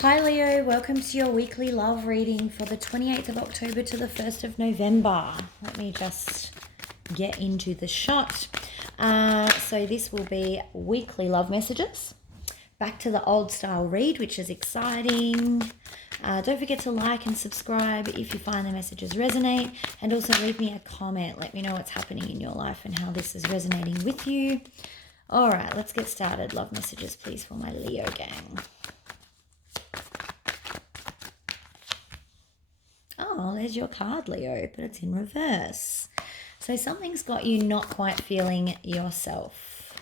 Hi Leo, welcome to your weekly love reading for the 28th of October to the 1st of November. Let me just get into the shot. So this will be weekly love messages. Back to the old style read, which is exciting. Don't forget to like and subscribe if you find the messages resonate, and also leave me a comment. Let me know what's happening in your life and how this is resonating with you. All right, let's get started. Love messages, please, for my Leo gang. Oh, there's your card, Leo, but it's in reverse. So something's got you not quite feeling yourself.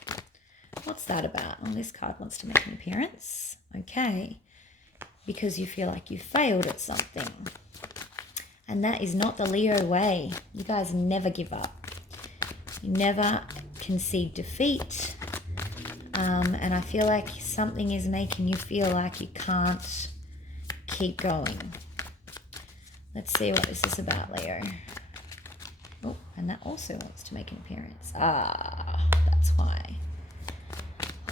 What's that about? Oh, this card wants to make an appearance. Okay. Because you feel like you failed at something. And that is not the Leo way. You guys never give up. You never concede defeat. And I feel like something is making you feel like you can't keep going. Let's see what this is about, Leo. Oh, and that also wants to make an appearance. Ah, that's why.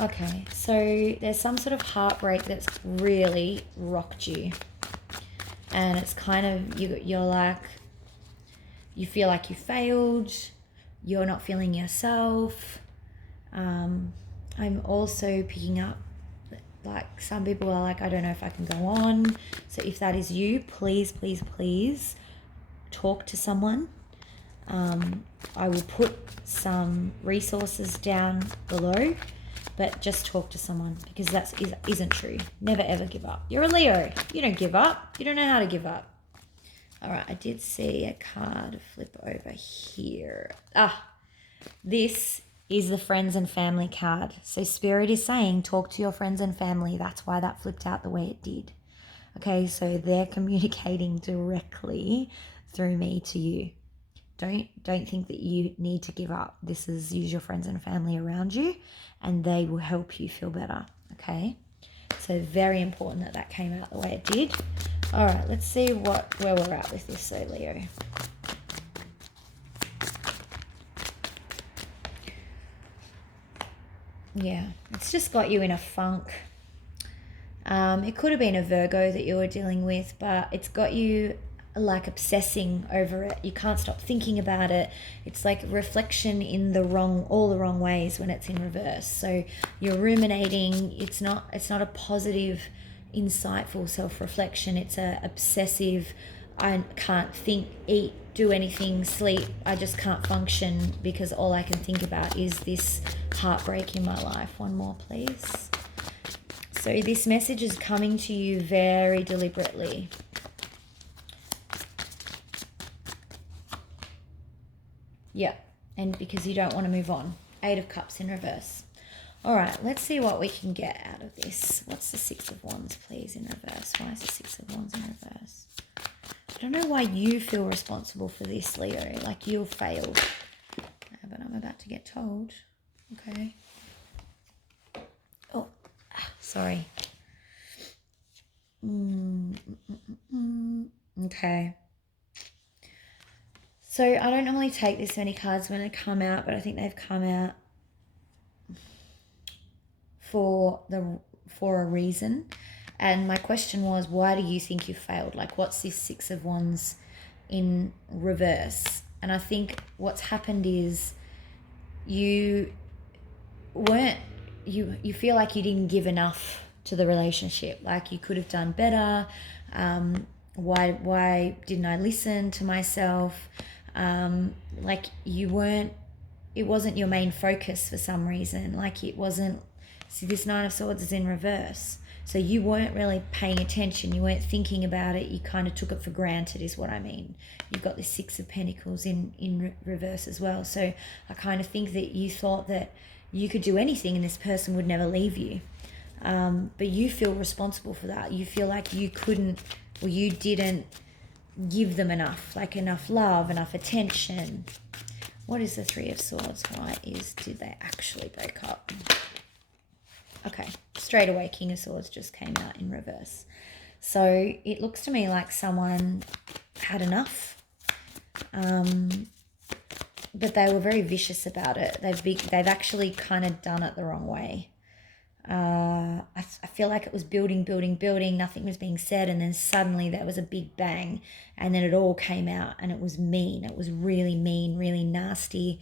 Okay, so there's some sort of heartbreak that's really rocked you. And it's kind of, you're like, you feel like you failed. You're not feeling yourself. I'm also picking up, like, some people are like, I don't know if I can go on. So if that is you, please, please, please talk to someone. I will put some resources down below, but just talk to someone, because that isn't true. Never, ever give up. You're a Leo. You don't give up. You don't know how to give up. All right, I did see a card flip over here. This is the friends and family card. So Spirit is saying talk to your friends and family. That's why that flipped out the way it did. Okay, so they're communicating directly through me to you. Don't think that you need to give up. This is, use your friends and family around you, and they will help you feel better. Okay, so very important that came out the way it did. All right, let's see where we're at with this, so Leo. Yeah, it's just got you in a funk. It could have been a Virgo that you were dealing with, but it's got you like obsessing over it. You can't stop thinking about it. It's like reflection in all the wrong ways when it's in reverse. So you're ruminating. It's not a positive, insightful self-reflection. It's a obsessive, I can't think, eat, do anything, sleep. I just can't function because all I can think about is this heartbreak in my life. One more, please. So this message is coming to you very deliberately. Yeah, and because you don't want to move on. 8 of Cups in reverse. All right, let's see what we can get out of this. What's the 6 of Wands, please, in reverse? Why is the 6 of Wands in reverse? I don't know why you feel responsible for this, Leo. Like you've failed. But I'm about to get told. Okay. Oh, sorry. Okay. So I don't normally take this many cards when they come out, but I think they've come out for a reason. And my question was, why do you think you failed? Like, what's this 6 of Wands in reverse? And I think what's happened is you feel like you didn't give enough to the relationship. Like you could have done better. Why didn't I listen to myself? Like it wasn't your main focus for some reason. Like it wasn't. See, this 9 of Swords is in reverse. So you weren't really paying attention. You weren't thinking about it. You kind of took it for granted is what I mean. You've got the 6 of Pentacles in reverse as well. So I kind of think that you thought that you could do anything and this person would never leave you. But you feel responsible for that. You feel like you couldn't, or you didn't give them enough, like enough love, enough attention. What is the 3 of Swords? Why did they actually break up? Okay, straight away, King of Swords just came out in reverse. So it looks to me like someone had enough, but they were very vicious about it. They've actually kind of done it the wrong way. I feel like it was building, nothing was being said, and then suddenly there was a big bang, and then it all came out, and it was mean. It was really mean, really nasty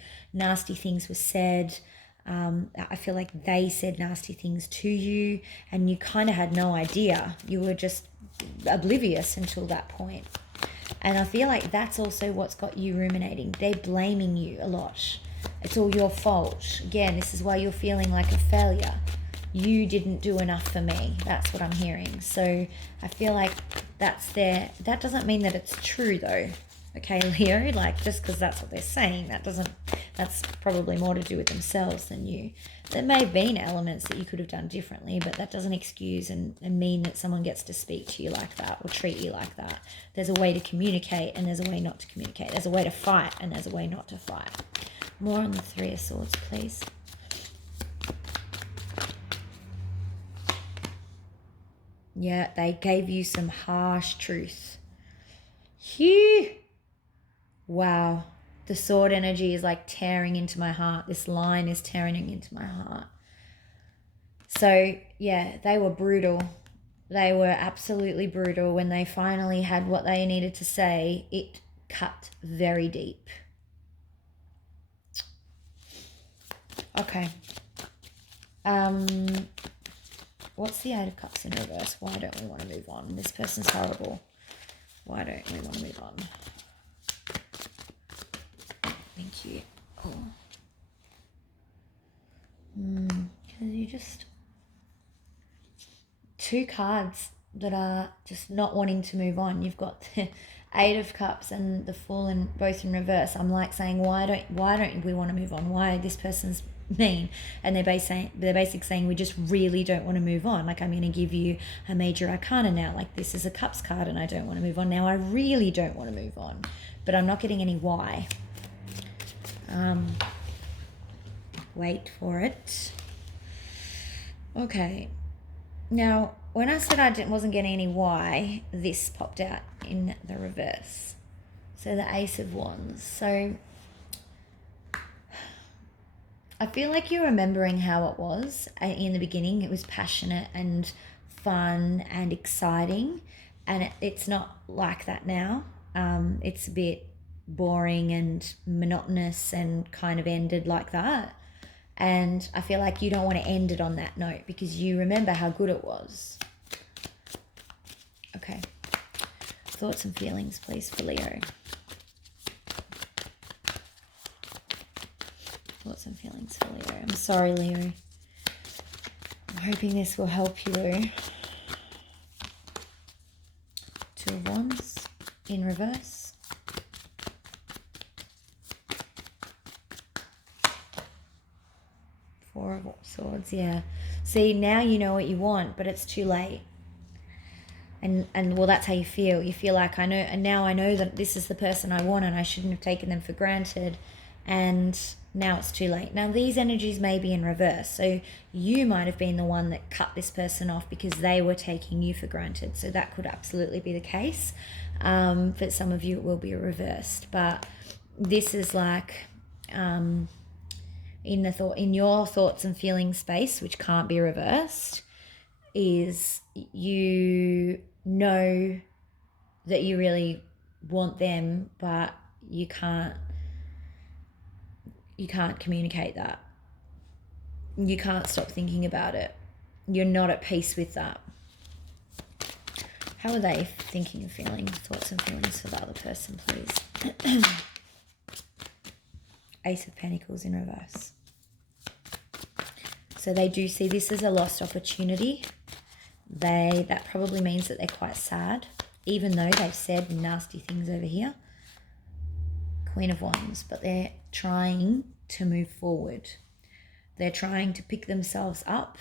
things were said. I feel like they said nasty things to you, and you kind of had no idea. You were just oblivious until that point. And I feel like that's also what's got you ruminating. They're blaming you a lot. It's all your fault. Again, this is why you're feeling like a failure. You didn't do enough for me. That's what I'm hearing. So I feel like that's there. That doesn't mean that it's true though. Okay, Leo, like just because that's what they're saying, that's probably more to do with themselves than you. There may have been elements that you could have done differently, but that doesn't excuse and mean that someone gets to speak to you like that or treat you like that. There's a way to communicate and there's a way not to communicate. There's a way to fight and there's a way not to fight. More on the Three of Swords, please. Yeah, they gave you some harsh truth. Phew. Wow. The sword energy is like tearing into my heart. This line is tearing into my heart. So, yeah, they were brutal. They were absolutely brutal. When they finally had what they needed to say, it cut very deep. Okay. What's the Eight of Cups in reverse? Why don't we want to move on? This person's horrible. Why don't we want to move on? Thank you. Oh. Because you just... Two cards that are just not wanting to move on. You've got the Eight of Cups and the Fool, and both in reverse. I'm like saying, why don't we want to move on? Why this person's mean? And they're basically saying we just really don't want to move on. Like, I'm going to give you a major arcana now. Like, this is a Cups card and I don't want to move on. Now I really don't want to move on, but I'm not getting any why. Wait for it. Okay. Now, when I said I wasn't getting any why, this popped out in the reverse. So the Ace of Wands. So I feel like you're remembering how it was in the beginning. It was passionate and fun and exciting. And it's not like that now. It's a bit boring and monotonous and kind of ended like that. And I feel like you don't want to end it on that note because you remember how good it was. Okay. Thoughts and feelings, please, for Leo. Thoughts and feelings for Leo. I'm sorry, Leo. I'm hoping this will help you. Two of Wands in reverse. Four of Swords, yeah. See, now you know what you want, but it's too late. And well, that's how you feel. You feel like, I know, and now I know that this is the person I want and I shouldn't have taken them for granted. And now it's too late. Now, these energies may be in reverse. So you might have been the one that cut this person off because they were taking you for granted. So that could absolutely be the case. For some of you, it will be reversed. But this is like... in your thoughts and feelings space, which can't be reversed, is you know that you really want them, but you can't communicate that. You can't stop thinking about it. You're not at peace with that. How are they thinking and feeling? Thoughts and feelings for the other person, please. Ace of Pentacles in reverse. So they do see this as a lost opportunity. That probably means that they're quite sad, even though they've said nasty things over here. Queen of Wands, but they're trying to move forward. They're trying to pick themselves up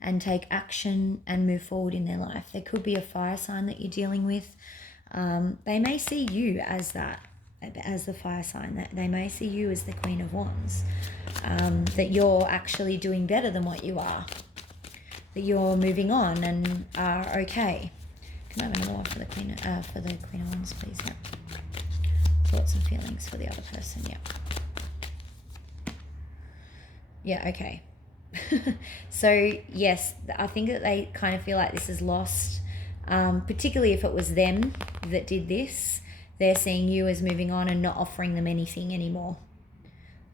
and take action and move forward in their life. There could be a fire sign that you're dealing with. They may see you as that, as the fire sign. That they may see you as the Queen of Wands. That you're actually doing better than what you are. That you're moving on and are okay. Can I have another one for the Queen of Wands, please? Yeah. Thoughts and feelings for the other person. Yeah. Yeah. Okay. So yes, I think that they kind of feel like this is lost, particularly if it was them that did this. They're seeing you as moving on and not offering them anything anymore.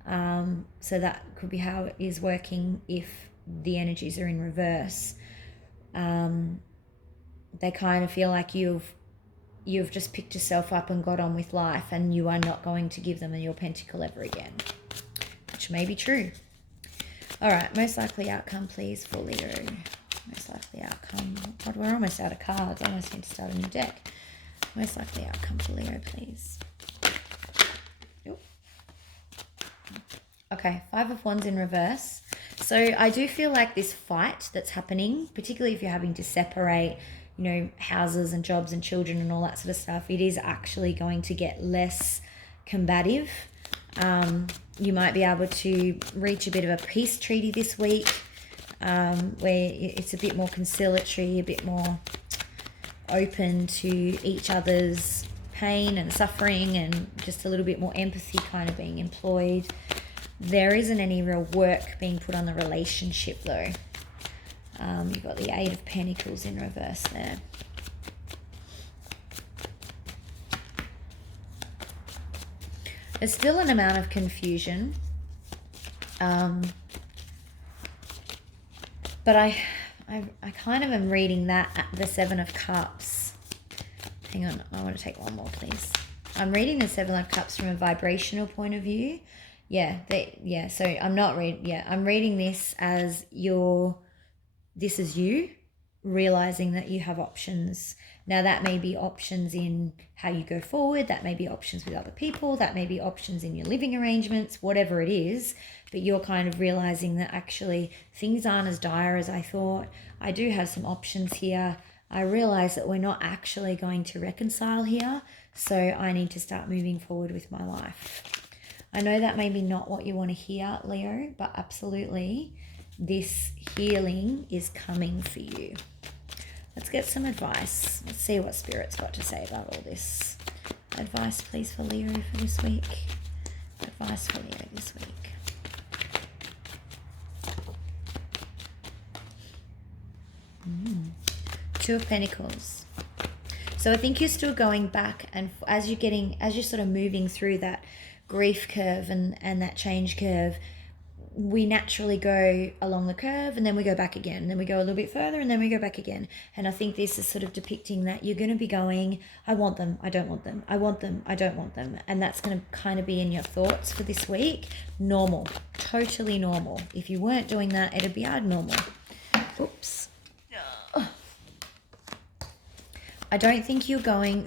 So that could be how it is working if the energies are in reverse. They kind of feel like you've just picked yourself up and got on with life, and you are not going to give them your pentacle ever again, which may be true. All right, most likely outcome, please, for Leo. Most likely outcome. God, we're almost out of cards. I almost need to start a new deck. Most likely outcome for Leo, please. Oop. Okay, Five of Wands in reverse. So I do feel like this fight that's happening, particularly if you're having to separate, you know, houses and jobs and children and all that sort of stuff, it is actually going to get less combative. You might be able to reach a bit of a peace treaty this week, where it's a bit more conciliatory, a bit more open to each other's pain and suffering, and just a little bit more empathy kind of being employed. There isn't any real work being put on the relationship though. You've got the Eight of Pentacles in reverse there. There's still an amount of confusion. But I kind of am reading that at the Seven of Cups. Hang on, I want to take one more, please. I'm reading the Seven of Cups from a vibrational point of view. So I'm reading this as this is you realizing that you have options. Now that may be options in how you go forward, that may be options with other people, that may be options in your living arrangements, whatever it is, but you're kind of realizing that actually things aren't as dire as I thought. I do have some options here. I realize that we're not actually going to reconcile here, so I need to start moving forward with my life. I know that may be not what you want to hear, Leo, but absolutely this healing is coming for you. Let's get some advice. Let's see what Spirit's got to say about all this. Advice, please, for Leo for this week. Advice for Leo this week. Two of Pentacles. So I think you're still going back, and as you're sort of moving through that grief curve and that change curve, we naturally go along the curve and then we go back again, and then we go a little bit further and then we go back again. And I think this is sort of depicting that you're going to be going, I want them, I don't want them, I want them, I don't want them. And that's going to kind of be in your thoughts for this week. Normal, totally normal. If you weren't doing that, it'd be abnormal. Oops. I don't think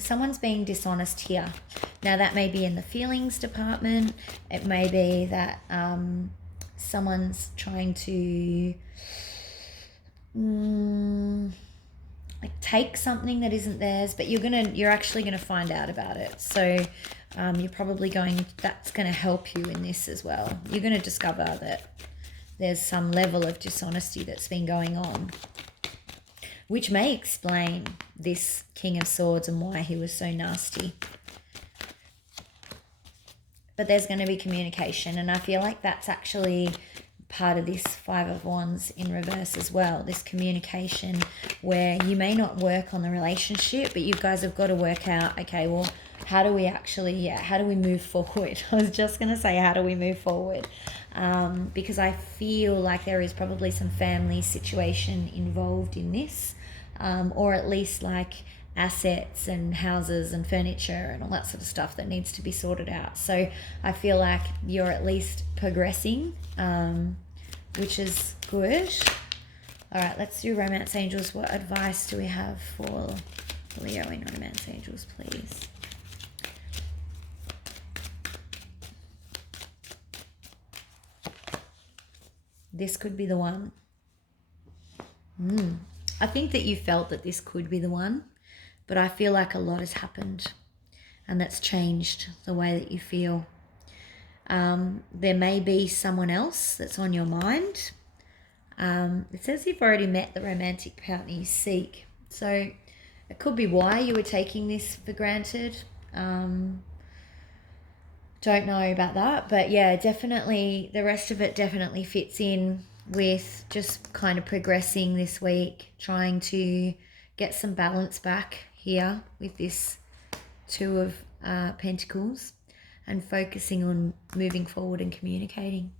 someone's being dishonest here. Now that may be in the feelings department. It may be that someone's trying to take something that isn't theirs, but you're actually gonna find out about it. So you're probably that's gonna help you in this as well. You're gonna discover that there's some level of dishonesty that's been going on, which may explain this King of Swords and why he was so nasty. But there's going to be communication, and I feel like that's actually part of this Five of Wands in reverse as well. This communication where you may not work on the relationship, but you guys have got to work out, okay, well, how do we move forward? I was just going to say, how do we move forward? Because I feel like there is probably some family situation involved in this, or at least like assets and houses and furniture and all that sort of stuff that needs to be sorted out. So I feel like you're at least progressing, which is good. All right, let's do Romance Angels. What advice do we have for Leo in Romance Angels, please? This could be the one. I think that you felt that this could be the one, but I feel like a lot has happened and that's changed the way that you feel. There may be someone else that's on your mind. It says you've already met the romantic partner you seek. So it could be why you were taking this for granted. Don't know about that, but yeah, definitely the rest of it definitely fits in. with just kind of progressing this week, trying to get some balance back here with this Two of Pentacles and focusing on moving forward and communicating.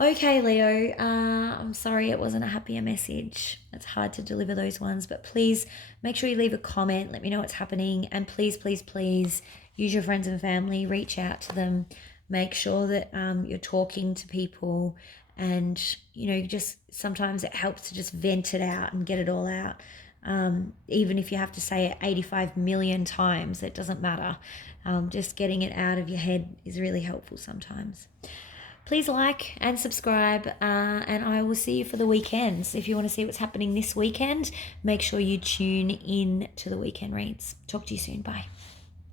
Okay, Leo, I'm sorry it wasn't a happier message. It's hard to deliver those ones, but please make sure you leave a comment. Let me know what's happening. And please, please, please use your friends and family. Reach out to them. Make sure that you're talking to people. And, you know, just sometimes it helps to just vent it out and get it all out. Even if you have to say it 85 million times, it doesn't matter. Just getting it out of your head is really helpful sometimes. Please like and subscribe, and I will see you for the weekends. If you want to see what's happening this weekend, make sure you tune in to the weekend reads. Talk to you soon. Bye.